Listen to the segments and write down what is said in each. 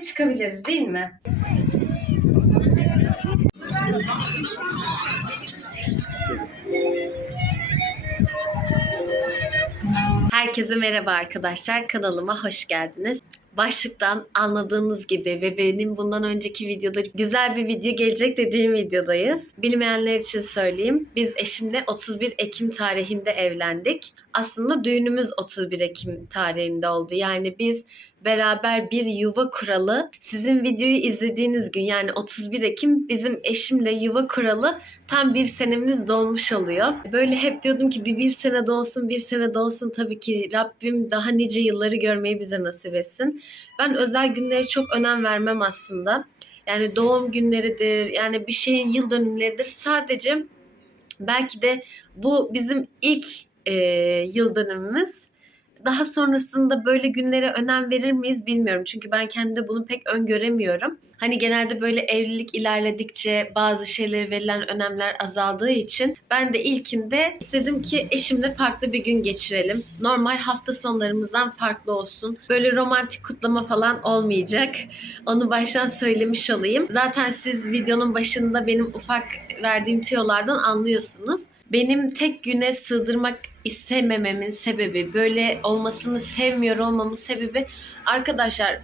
artık çıkabiliriz değil mi? Herkese merhaba arkadaşlar. Kanalıma hoş geldiniz. Başlıktan anladığınız gibi ve benim bundan önceki videoda güzel bir video gelecek dediğim videodayız. Bilmeyenler için söyleyeyim. Biz eşimle 31 Ekim tarihinde evlendik. Aslında düğünümüz 31 Ekim tarihinde oldu. Yani biz beraber bir yuva kuralı sizin videoyu izlediğiniz gün yani 31 Ekim bizim eşimle yuva kuralı tam bir senemiz dolmuş oluyor. Böyle hep diyordum ki bir, bir sene dolsun bir sene dolsun tabii ki Rabbim daha nice yılları görmeyi bize nasip etsin. Ben özel günleri çok önem vermem aslında. Yani doğum günleridir yani bir şeyin yıl dönümleridir sadece belki de bu bizim ilk e, yıl dönümümüz. Daha sonrasında böyle günlere önem verir miyiz bilmiyorum. Çünkü ben kendimde bunu pek öngöremiyorum. Hani genelde böyle evlilik ilerledikçe bazı şeylere verilen önemler azaldığı için ben de ilkinde istedim ki eşimle farklı bir gün geçirelim. Normal hafta sonlarımızdan farklı olsun. Böyle romantik kutlama falan olmayacak. Onu baştan söylemiş olayım. Zaten siz videonun başında benim ufak verdiğim tüyolardan anlıyorsunuz. Benim tek güne sığdırmak istemememin sebebi, böyle olmasını sevmiyor olmamın sebebi arkadaşlar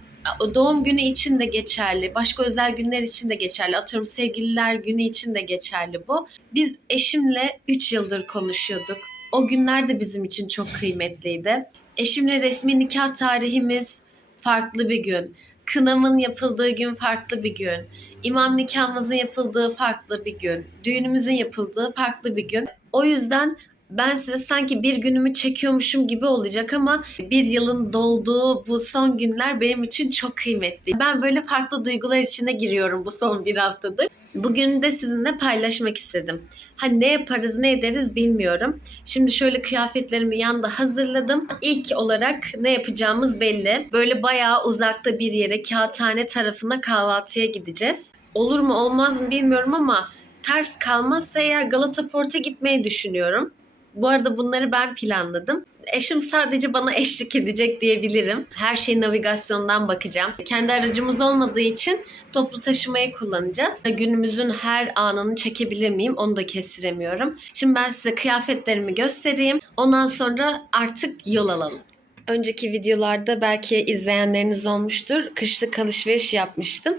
doğum günü için de geçerli, başka özel günler için de geçerli. Atıyorum sevgililer günü için de geçerli bu. Biz eşimle 3 yıldır konuşuyorduk. O günler de bizim için çok kıymetliydi. Eşimle resmi nikah tarihimiz farklı bir gün. Kınamın yapıldığı gün farklı bir gün. İmam nikahımızın yapıldığı farklı bir gün. Düğünümüzün yapıldığı farklı bir gün. O yüzden ben size sanki bir günümü çekiyormuşum gibi olacak ama bir yılın dolduğu bu son günler benim için çok kıymetli. Ben böyle farklı duygular içine giriyorum bu son bir haftadır. Bugün de sizinle paylaşmak istedim. Ha ne yaparız ne ederiz bilmiyorum. Şimdi şöyle kıyafetlerimi yanda hazırladım. İlk olarak ne yapacağımız belli. Böyle bayağı uzakta bir yere kağıthane tarafına kahvaltıya gideceğiz. Olur mu olmaz mı bilmiyorum ama ters kalmazsa eğer Galata Port'a gitmeyi düşünüyorum. Bu arada bunları ben planladım. Eşim sadece bana eşlik edecek diyebilirim. Her şeyi navigasyondan bakacağım. Kendi aracımız olmadığı için toplu taşımayı kullanacağız. Günümüzün her anını çekebilir miyim onu da kestiremiyorum. Şimdi ben size kıyafetlerimi göstereyim. Ondan sonra artık yol alalım. Önceki videolarda belki izleyenleriniz olmuştur. Kışlık alışveriş yapmıştım.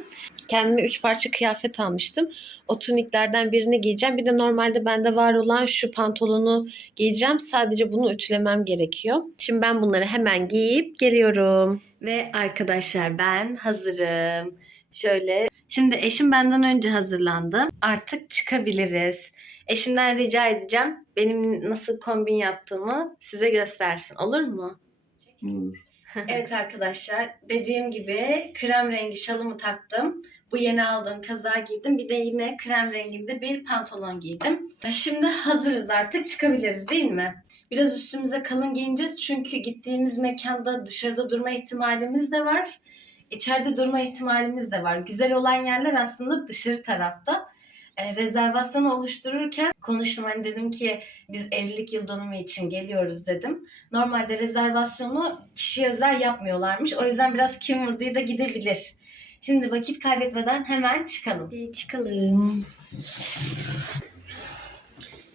Kendime 3 parça kıyafet almıştım. O tuniklerden birini giyeceğim. Bir de normalde bende var olan şu pantolonu giyeceğim. Sadece bunu ütülemem gerekiyor. Şimdi ben bunları hemen giyip geliyorum. Ve arkadaşlar ben hazırım. Şöyle. Şimdi eşim benden önce hazırlandı. Artık çıkabiliriz. Eşimden rica edeceğim. Benim nasıl kombin yaptığımı size göstersin. Olur mu? Olur. Evet arkadaşlar dediğim gibi krem rengi şalımı taktım. Bu yeni aldığım kazağı giydim. Bir de yine krem renginde bir pantolon giydim. Şimdi hazırız artık çıkabiliriz değil mi? Biraz üstümüze kalın giyineceğiz çünkü gittiğimiz mekanda dışarıda durma ihtimalimiz de var. İçeride durma ihtimalimiz de var. Güzel olan yerler aslında dışarı tarafta. E, rezervasyonu oluştururken konuştum hani dedim ki biz evlilik yıl dönümü için geliyoruz dedim. Normalde rezervasyonu kişiye özel yapmıyorlarmış. O yüzden biraz kim vurduğu da gidebilir. Şimdi vakit kaybetmeden hemen çıkalım. İyi çıkalım.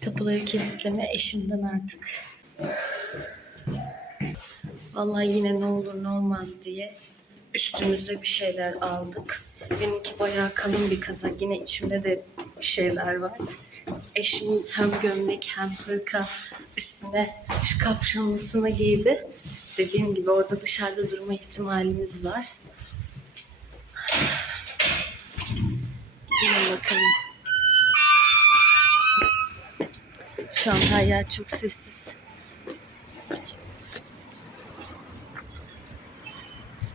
Kapıları kilitleme eşimden artık. Vallahi yine ne olur ne olmaz diye üstümüzde bir şeyler aldık. Benimki bayağı kalın bir kazak. Yine içimde de bir şeyler var. Eşim hem gömlek hem hırka üstüne şu kapşonlusunu giydi. Dediğim gibi orada dışarıda durma ihtimalimiz var. Gidelim bakalım. Şu an her yer çok sessiz.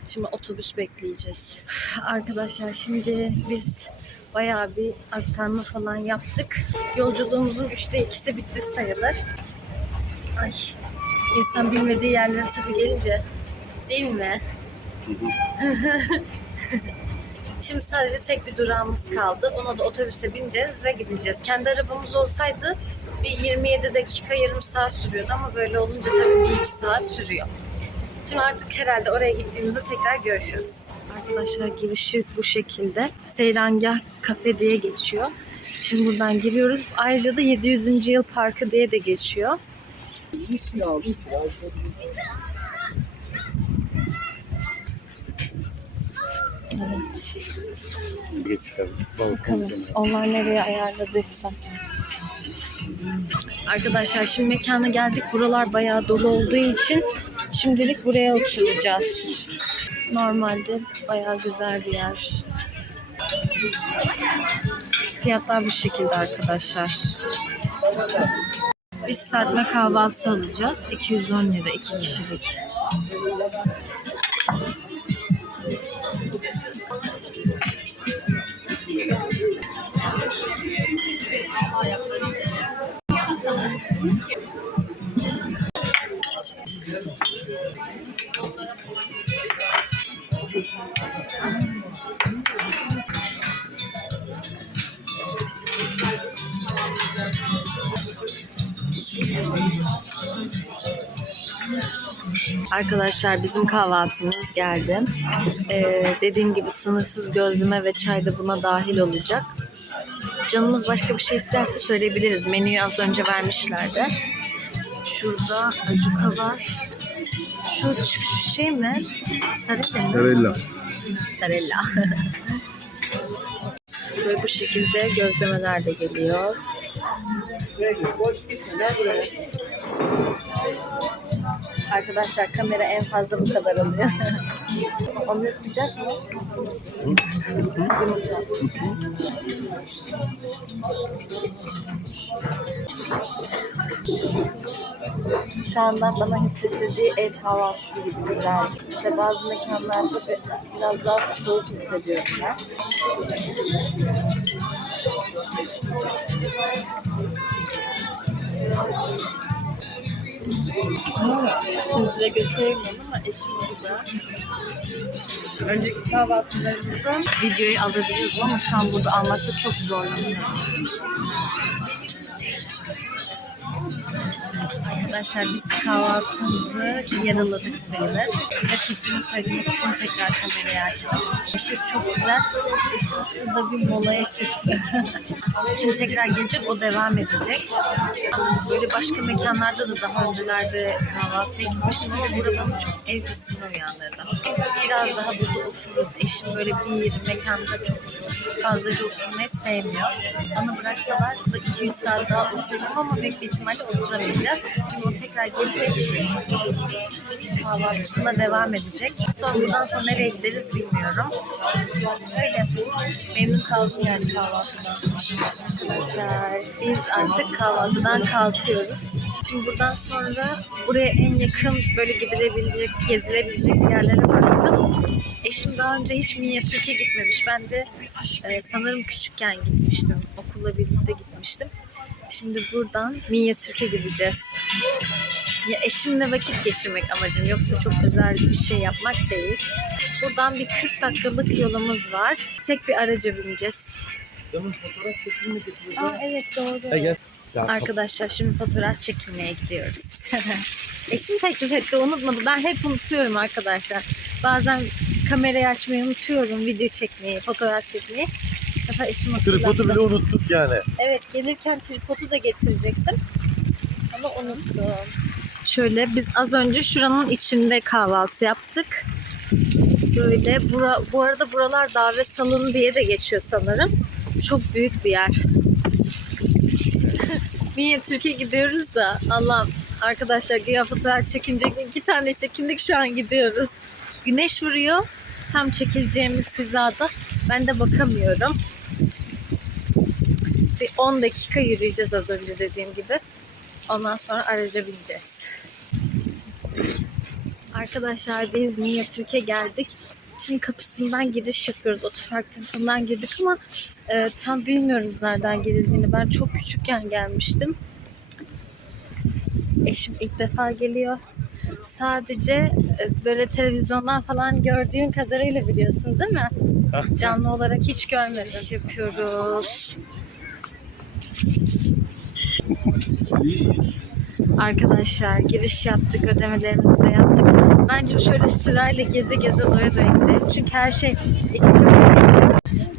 Şimdi otobüs bekleyeceğiz. Arkadaşlar şimdi biz bayağı bir aktarma falan yaptık. Yolculuğumuzun üçte ikisi bitti sayılır. Ay insan bilmediği yerlere tabii gelince değil mi? Şimdi sadece tek bir durağımız kaldı. Ona da otobüse bineceğiz ve gideceğiz. Kendi arabamız olsaydı bir 27 dakika yarım saat sürüyordu ama böyle olunca tabii bir iki saat sürüyor. Şimdi artık herhalde oraya gittiğimizde tekrar görüşürüz. arkadaşlar girişi bu şekilde. Seyrangah Kafe diye geçiyor. Şimdi buradan giriyoruz. Ayrıca da 700. Yıl Parkı diye de geçiyor. Evet. Geçelim. Bakalım onlar nereye ayarladıysa. Arkadaşlar şimdi mekana geldik. Buralar bayağı dolu olduğu için şimdilik buraya oturacağız. Normalde bayağı güzel bir yer. Fiyatlar bu şekilde arkadaşlar. Biz serpme kahvaltı alacağız. 210 lira iki kişilik. Arkadaşlar bizim kahvaltımız geldi. Ee, dediğim gibi sınırsız gözleme ve çay da buna dahil olacak. Canımız başka bir şey isterse söyleyebiliriz. Menüyü az önce vermişlerdi. Şurada acuka var. Şu şey mi? Sarella mi? Sarella. Sarella. Böyle bu şekilde gözlemeler de geliyor. Arkadaşlar kamera en fazla bu kadar alıyor. Onu sıcak mı? Şu anda bana hissettirdiği ev kahvaltısı gibi güzel. İşte bazı mekanlarda bir- biraz daha soğuk hissediyorum ben. Şimdi size gösteremiyorum ama eşim burada. Önceki kahvaltılarımızdan videoyu alabiliyoruz ama şu an burada almakta çok zorlanıyorum. Arkadaşlar biz kahvaltımızı yarıladık sayılır. Size fikrimi söylemek için tekrar kamerayı açtım. Eşim çok güzel. Şurada bir molaya çıktı. Şimdi tekrar gelecek, o devam edecek. Böyle başka mekanlarda da daha öncelerde kahvaltıya gitmiştim ama buranın çok ev hissini uyandırdı. Biraz daha burada otururuz. Eşim böyle bir mekanda çok fazlaca oturmayı sevmiyor. Bana bıraksalar burada 200 saat daha otururum ama büyük bir ihtimalle oturamayacağız. Şimdi o tekrar gelecek. Kahvaltısına devam edecek. Sonra buradan sonra nereye gideriz bilmiyorum. Öyle. Memnun kaldım yani kahvaltıdan. Arkadaşlar biz artık kahvaltıdan kalkıyoruz. Şimdi buradan sonra buraya en yakın böyle gidilebilecek, gezilebilecek yerlere baktım. Eşim daha önce hiç Minyatürk'e gitmemiş. Ben de e, sanırım küçükken gitmiştim. Okulla birlikte gitmiştim. Şimdi buradan Minyatürk'e gideceğiz. Ya eşimle vakit geçirmek amacım. Yoksa çok özel bir şey yapmak değil. Buradan bir 40 dakikalık yolumuz var. Tek bir araca bineceğiz. Canım fotoğraf çekilmek. Aa evet doğru. Gel. Ya, Arkadaşlar şimdi fotoğraf çekilmeye gidiyoruz. Eşim teklif etti unutmadı. Ben hep unutuyorum arkadaşlar. Bazen kamerayı açmayı unutuyorum. Video çekmeyi, fotoğraf çekmeyi. Bu sefer eşim Tripodu hatırlattı. bile unuttuk yani. Evet gelirken tripodu da getirecektim. Ama unuttum. Şöyle biz az önce şuranın içinde kahvaltı yaptık. Böyle bura, bu arada buralar davet salonu diye de geçiyor sanırım. Çok büyük bir yer. Niye Türkiye gidiyoruz da Allah'ım arkadaşlar güya fotoğraf çekinecek iki tane çekindik şu an gidiyoruz. Güneş vuruyor tam çekileceğimiz hizada. Ben de bakamıyorum. Bir 10 dakika yürüyeceğiz az önce dediğim gibi. Ondan sonra araca bineceğiz. Arkadaşlar biz Mia Türkiye geldik. Şimdi kapısından giriş yapıyoruz. Otopark tarafından girdik ama e, tam bilmiyoruz nereden girildiğini. Ben çok küçükken gelmiştim. Eşim ilk defa geliyor. Sadece e, böyle televizyondan falan gördüğün kadarıyla biliyorsun değil mi? Canlı olarak hiç görmedim. Yapıyoruz. Arkadaşlar giriş yaptık, ödemelerimizi de yaptık. Bence şöyle sırayla geze geze doya doya gidelim. Çünkü her şey iç.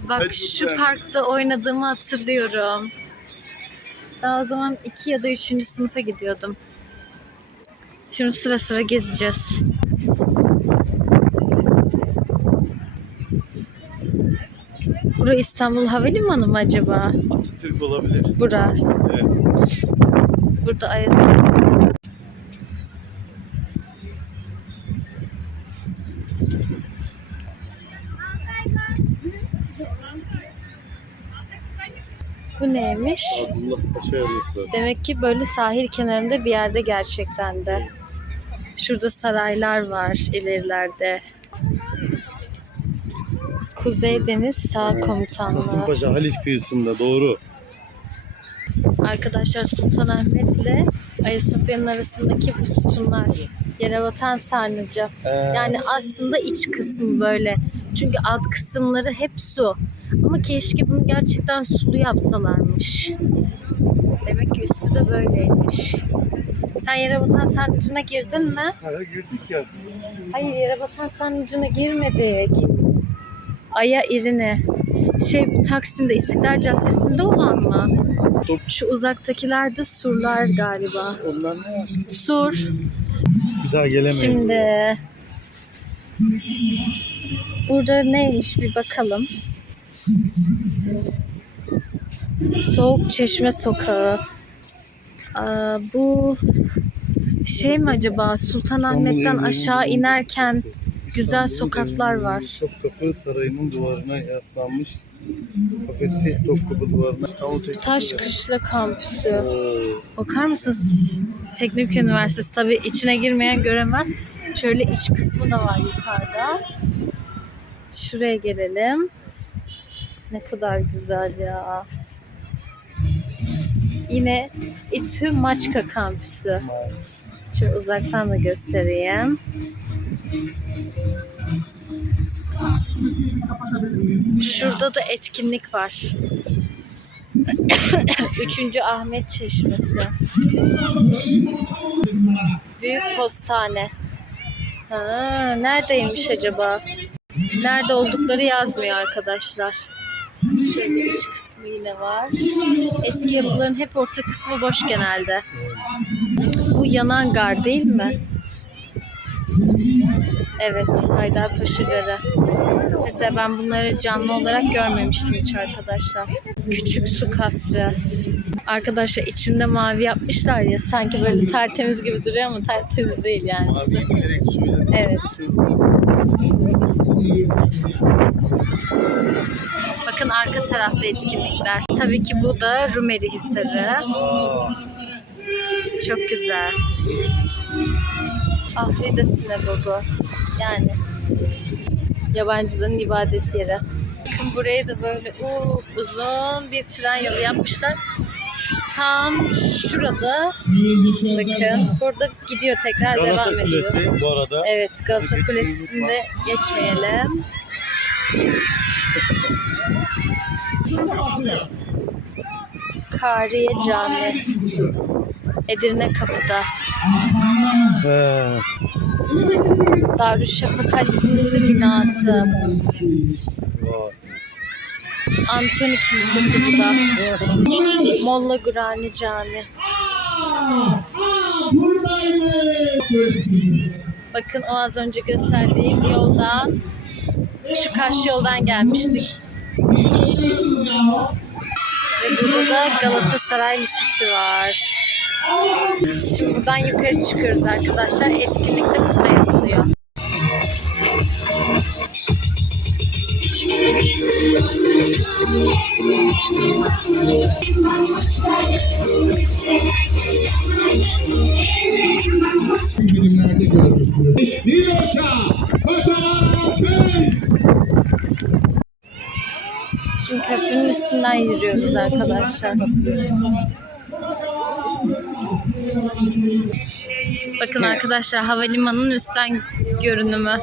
Bak Hadi şu lütfen. parkta oynadığımı hatırlıyorum. Daha o zaman 2 ya da 3. sınıfa gidiyordum. Şimdi sıra sıra gezeceğiz. Bura İstanbul Havalimanı mı acaba? Atatürk olabilir. Bura. Evet. Burada Ayas. Bu neymiş? Abdullah Paşa Yarısı. Demek ki böyle sahil kenarında bir yerde gerçekten de. Şurada saraylar var ilerilerde. Kuzey Deniz Sağ Komutanlığı. Kasımpaşa Haliç kıyısında doğru. Arkadaşlar Sultanahmet'le Ayasofya'nın arasındaki bu sütunlar yere batan sarnıcı. Yani aslında iç kısmı böyle. Çünkü alt kısımları hep su. Ama keşke bunu gerçekten sulu yapsalarmış. Demek ki üstü de böyleymiş. Sen yere batan sarnıcına girdin mi? Ha, girdik ya. Hayır yere batan sarnıcına girmedik. Aya İrine. Şey bu Taksim'de İstiklal Caddesi'nde olan mı? Şu uzaktakiler de surlar galiba. Onlar ne? Sur. Bir daha gelemeyin. Şimdi burada neymiş bir bakalım. Soğuk Çeşme Sokağı. Aa, bu şey mi acaba Sultanahmet'ten aşağı inerken güzel sokaklar var. Topkapı Sarayı'nın duvarına yaslanmış kafesi Topkapı duvarına. Taş. Kışla Kampüsü. Oo, Bakar mısınız? Teknik Üniversitesi tabi içine girmeyen göremez. Şöyle iç kısmı da var yukarıda. Şuraya gelelim. Ne kadar güzel ya. Yine İTÜ Maçka Kampüsü. Şöyle uzaktan da göstereyim. Şurada da etkinlik var. Üçüncü Ahmet Çeşmesi. Büyük Postane. Ha, neredeymiş acaba? Nerede oldukları yazmıyor arkadaşlar. Şöyle iç kısmı yine var. Eski yapıların hep orta kısmı boş genelde. Bu yanan gar değil mi? Evet, Haydarpaşa Garı. Mesela ben bunları canlı olarak görmemiştim hiç arkadaşlar. Küçük su kasrı. Arkadaşlar içinde mavi yapmışlar ya sanki böyle tertemiz gibi duruyor ama tertemiz değil yani. Evet. Bakın arka tarafta etkinlikler. Tabii ki bu da Rumeli Hisarı. Çok güzel. Afride Sinagogu. Yani yabancıların ibadet yeri. Bakın buraya da böyle uu, uzun bir tren yolu yapmışlar. Şu, tam şurada bakın burada gidiyor tekrar Galata devam ediyor. Kulesi bu arada. Evet Galata Geçmeyi Kulesi'nde geçmeyelim. Kariye Camii. Edirne Kapı'da. Darüşşafaka Lisesi binası. Antoni Kilisesi bu da. Molla Gurani Camii. Bakın o az önce gösterdiğim yoldan şu karşı yoldan gelmiştik. Ve burada da Galatasaray Lisesi var. Şimdi buradan yukarı çıkıyoruz arkadaşlar. Etkinlik de burada yapılıyor. filmlerde görmüşsünüz. Diloşa. Şimdi köprünün üstünden yürüyoruz arkadaşlar. Bakın arkadaşlar havalimanının üstten görünümü.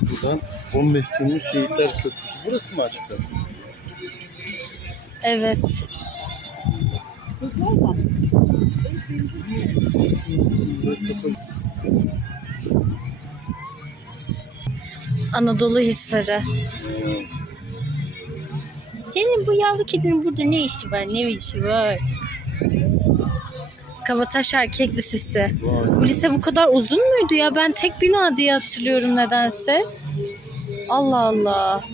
Buradan 15 Temmuz Şehitler Köprüsü. Burası mı aşkım? Evet. Anadolu Hisarı. Senin bu yavru kedinin burada ne işi var? Ne işi var? Kabataş Erkek Lisesi. Bu lise bu kadar uzun muydu ya? Ben tek bina diye hatırlıyorum nedense. Allah Allah.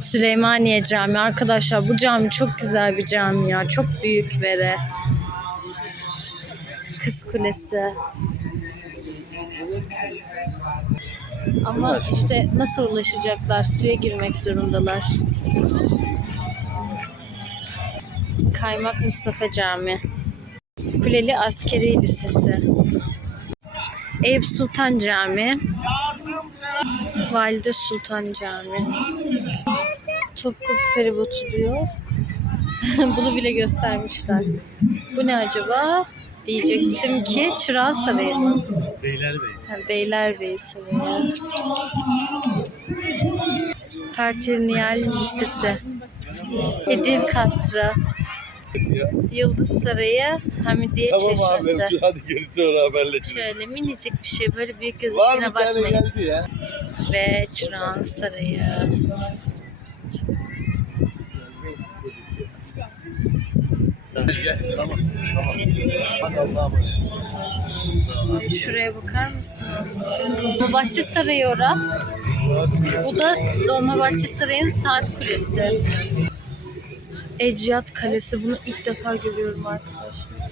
Süleymaniye Camii. Arkadaşlar bu cami çok güzel bir cami ya. Çok büyük ve de. Kız Kulesi. Ama işte nasıl ulaşacaklar? Suya girmek zorundalar. Kaymak Mustafa Camii. Kuleli Askeri Lisesi. Eyüp Sultan Camii. Valide Sultan Camii. Topkapı Feribotu diyor. Bunu bile göstermişler. Bu ne acaba? Diyecektim ki Çırağı Sarayı mı? Beylerbeyi. Ha, Beylerbeyi Sarayı. Perterniyal Lisesi. Edir Kasrı. Yıldız Sarayı. Hamidiye Tamam Çeşmesi. abi hadi görüşürüz sonra haberleşiriz. Şöyle minicik bir şey böyle büyük Var gözüktüğüne bir tane bakmayın. geldi ya. Ve Çırağan Sarayı. Tamam. Tamam. Şuraya bakar mısınız? Dolmabahçe Sarayı ora. Bu da Dolmabahçe Sarayı'nın saat kulesi. Eciyat Kalesi. Bunu ilk defa görüyorum arkadaşlar.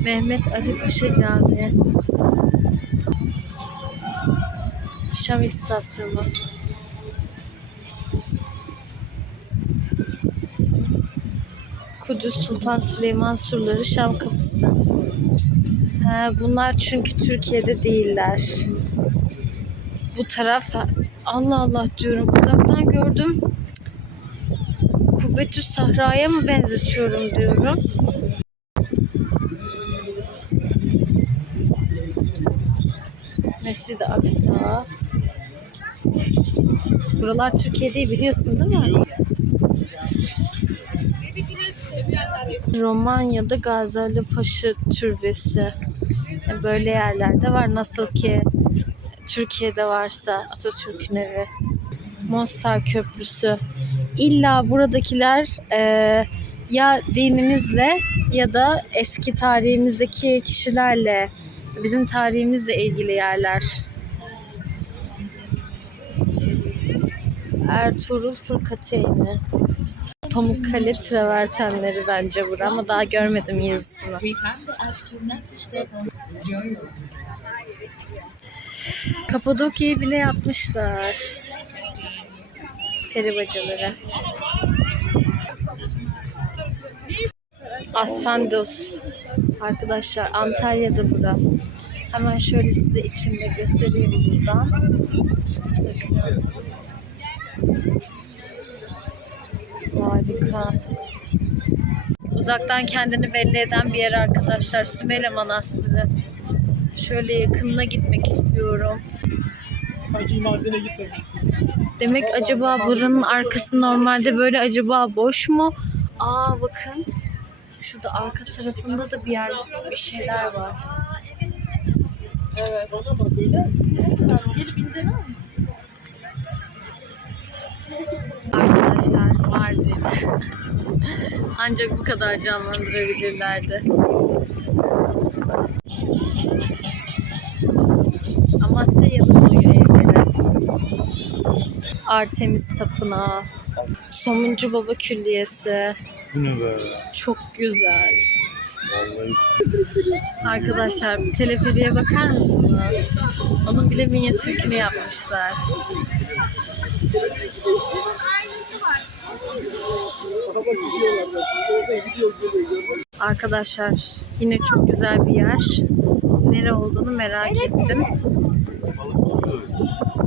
Mehmet Ali Paşa Camii. Şam İstasyonu. Kudüs Sultan Süleyman Surları Şam Kapısı. Ha, bunlar çünkü Türkiye'de değiller. Bu taraf Allah Allah diyorum uzaktan gördüm. Kubbetü Sahra'ya mı benzetiyorum diyorum. Mescid-i Aksa. Buralar Türkiye değil biliyorsun değil mi? Romanya'da Gaziali Paşa Türbesi. Böyle yerlerde var. Nasıl ki Türkiye'de varsa Atatürk'ün evi. Mostar Köprüsü. İlla buradakiler eee, ya dinimizle ya da eski tarihimizdeki kişilerle bizim tarihimizle ilgili yerler. Ertuğrul Fırkateyni. Pamukkale travertenleri bence bura ama daha görmedim yazısını. Kapadokya'yı bile yapmışlar. Peri bacaları. Aspendos. Arkadaşlar Antalya'da bura. Hemen şöyle size içinde göstereyim buradan. Bakın. Harika. Uzaktan kendini belli eden bir yer arkadaşlar. Sümele Manastırı. Şöyle yakınına gitmek istiyorum. Sanki madene gitmemişsin. Demek acaba buranın arkası normalde böyle acaba boş mu? Aa bakın. Şurada arka tarafında da bir yer bir şeyler var. Evet. Ona bak öyle. Gelip inceler misin? Arkadaşlar Mardin. Ancak bu kadar canlandırabilirlerdi. Amasya Yalıkoyu evleri. Artemis Tapınağı. Somuncu Baba Külliyesi. Bu ne be? Çok güzel. Vallahi. Arkadaşlar teleferiye bakar mısınız? Onun bile minyatürkünü yapmışlar. Arkadaşlar yine çok güzel bir yer. Nere olduğunu merak ettim.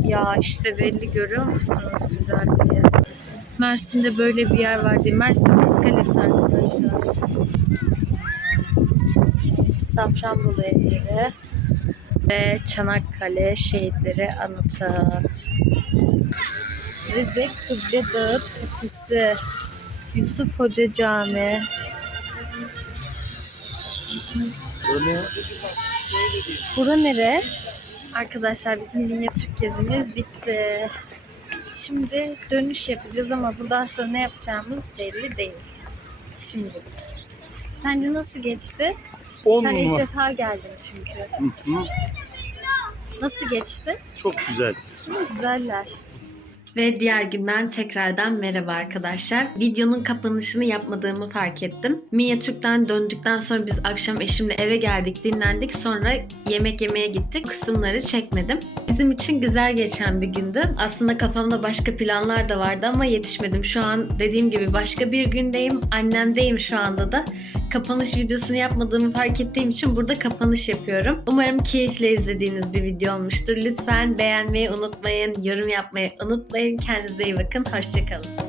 Ya işte belli görüyor musunuz güzelliği? Mersin'de böyle bir yer var diye. Mersin Kız Kalesi arkadaşlar. Safranbolu evleri ve Çanakkale Şehitleri Anıtı. Rize Kıbrı Dağı Kapısı. Yusuf Hoca Camii. Bura nere? Arkadaşlar bizim minyatür gezimiz bitti. Şimdi dönüş yapacağız ama bundan sonra ne yapacağımız belli değil. Şimdi. Sence nasıl geçti? 10 Sen ilk numara. defa geldin çünkü. Hı hı. Nasıl geçti? Çok güzel. Güzeller. Ve diğer günden tekrardan merhaba arkadaşlar. Videonun kapanışını yapmadığımı fark ettim. Minyatürk'ten döndükten sonra biz akşam eşimle eve geldik, dinlendik. Sonra yemek yemeye gittik. Kısımları çekmedim. Bizim için güzel geçen bir gündü. Aslında kafamda başka planlar da vardı ama yetişmedim. Şu an dediğim gibi başka bir gündeyim. Annemdeyim şu anda da. Kapanış videosunu yapmadığımı fark ettiğim için burada kapanış yapıyorum. Umarım keyifle izlediğiniz bir video olmuştur. Lütfen beğenmeyi unutmayın, yorum yapmayı unutmayın. Kendinize iyi bakın. Hoşçakalın.